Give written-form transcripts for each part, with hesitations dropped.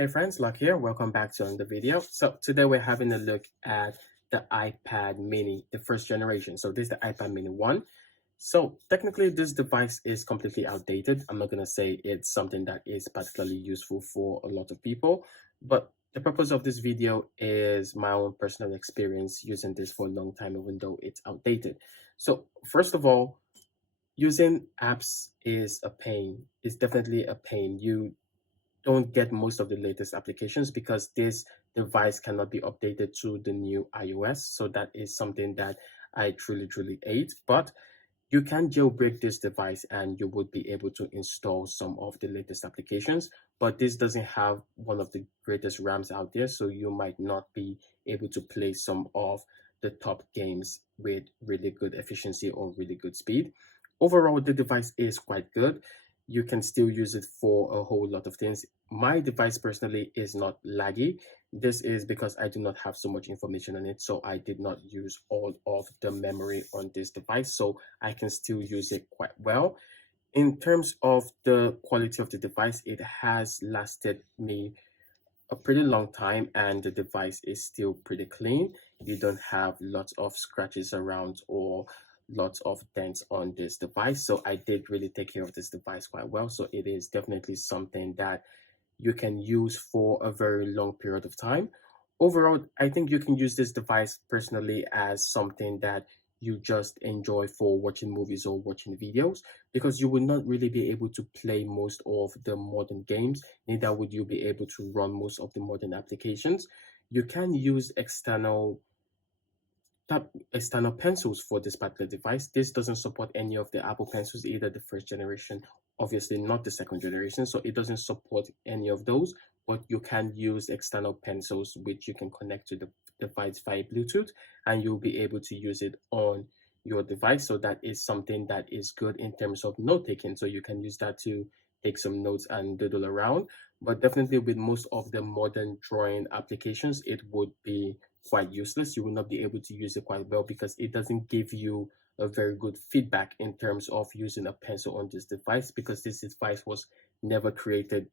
Hey friends, Luck here. Welcome back to another video. So today we're having a look at the iPad mini, the first generation. So this is the iPad mini 1. So technically this device is completely outdated. I'm not going to say it's something that is particularly useful for a lot of people, but the purpose of this video is my own personal experience using this for a long time, even though it's outdated. So first of all, using apps is a pain. It's definitely a pain. You don't get most of the latest applications because this device cannot be updated to the new iOS. So that is something that I truly hate. But you can jailbreak this device and you would be able to install some of the latest applications. But this doesn't have one of the greatest RAMs out there. So you might not be able to play some of the top games with really good efficiency or really good speed. Overall, the device is quite good. You can still use it for a whole lot of things. My device personally is not laggy. This is because I do not have so much information on it, so I did not use all of the memory on this device, so I can still use it quite well. In terms of the quality of the device, it has lasted me a pretty long time and the device is still pretty clean. You don't have lots of scratches around or lots of dents on this device. So I did really take care of this device quite well. So it is definitely something that you can use for a very long period of time. Overall, I think you can use this device personally as something that you just enjoy for watching movies or watching videos, because you will not really be able to play most of the modern games, neither would you be able to run most of the modern applications. You can use external pencils for this particular device. This doesn't support any of the Apple pencils, either the first generation, obviously not the second generation, so it doesn't support any of those, but you can use external pencils which you can connect to the device via Bluetooth and you'll be able to use it on your device. So that is something that is good in terms of note taking, so you can use that to take some notes and doodle around. But definitely with most of the modern drawing applications, it would be quite useless. You will not be able to use it quite well because it doesn't give you a very good feedback in terms of using a pencil on this device, because this device was never created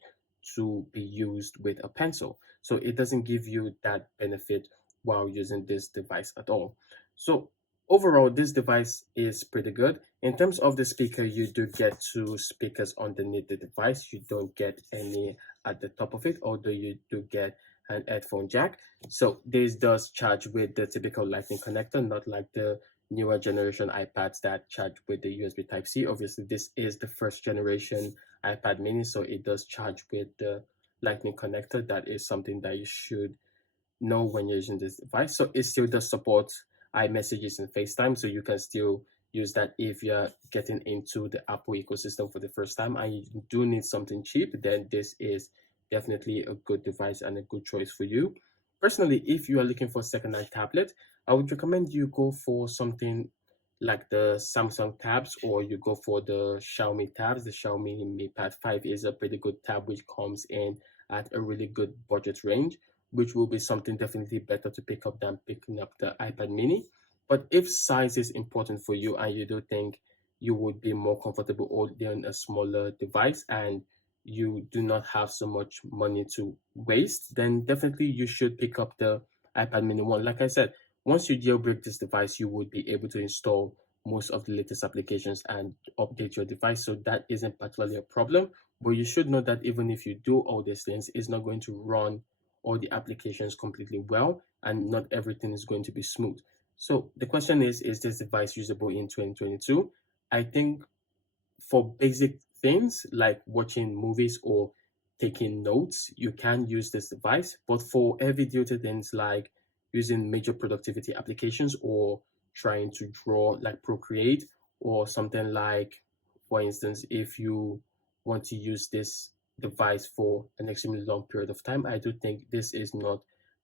to be used with a pencil. So it doesn't give you that benefit while using this device at all. So overall, this device is pretty good. In terms of the speaker, you do get two speakers underneath the device. You don't get any at the top of it, although you do get an headphone jack. So this does charge with the typical lightning connector, not like the newer generation iPads that charge with the USB Type-C. Obviously, this is the first generation iPad mini, so it does charge with the lightning connector. That is something that you should know when you're using this device. So it still does support iMessages and FaceTime, so you can still use that if you're getting into the Apple ecosystem for the first time and you do need something cheap. Then this is definitely a good device and a good choice for you. Personally, if you are looking for a second-hand tablet, I would recommend you go for something like the Samsung tabs, or you go for the Xiaomi tabs. The Xiaomi Mi Pad 5 is a pretty good tab which comes in at a really good budget range, which will be something definitely better to pick up than picking up the iPad mini. But if size is important for you and you do think you would be more comfortable holding a smaller device and you do not have so much money to waste, then definitely you should pick up the iPad mini 1. Like I said, once you jailbreak this device, you would be able to install most of the latest applications and update your device. So that isn't particularly a problem. But you should know that even if you do all these things, it's not going to run all the applications completely well, and not everything is going to be smooth. So the question is this device usable in 2022? I think for basic things like watching movies or taking notes, you can use this device. But for heavy duty things like using major productivity applications or trying to draw like Procreate, or something like, for instance, if you want to use this device for an extremely long period of time, I do think this is not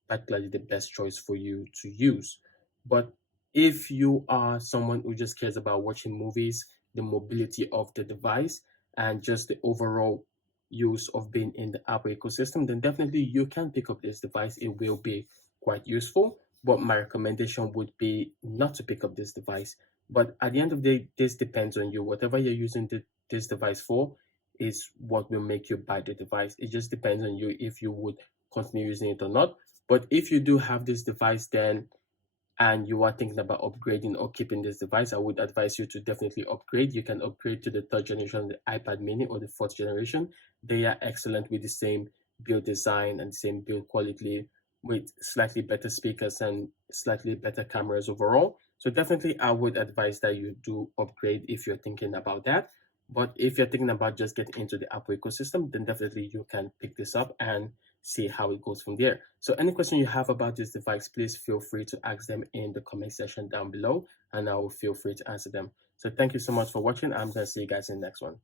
particularly the best choice for you to use. But if you are someone who just cares about watching movies, the mobility of the device, and just the overall use of being in the Apple ecosystem, then definitely you can pick up this device. It will be quite useful, but my recommendation would be not to pick up this device. But at the end of the day, this depends on you. Whatever you're using this device for, is what will make you buy the device. It just depends on you if you would continue using it or not. But if you do have this device, then and you are thinking about upgrading or keeping this device, I would advise you to definitely upgrade. You can upgrade to the third generation of the iPad mini or the fourth generation. They are excellent with the same build design and the same build quality, with slightly better speakers and slightly better cameras overall. So definitely I would advise that you do upgrade if you're thinking about that. But if you're thinking about just getting into the Apple ecosystem, then definitely you can pick this up and see how it goes from there. So any question you have about this device, please feel free to ask them in the comment section down below, and I will feel free to answer them. So thank you so much for watching. I'm going to see you guys in the next one.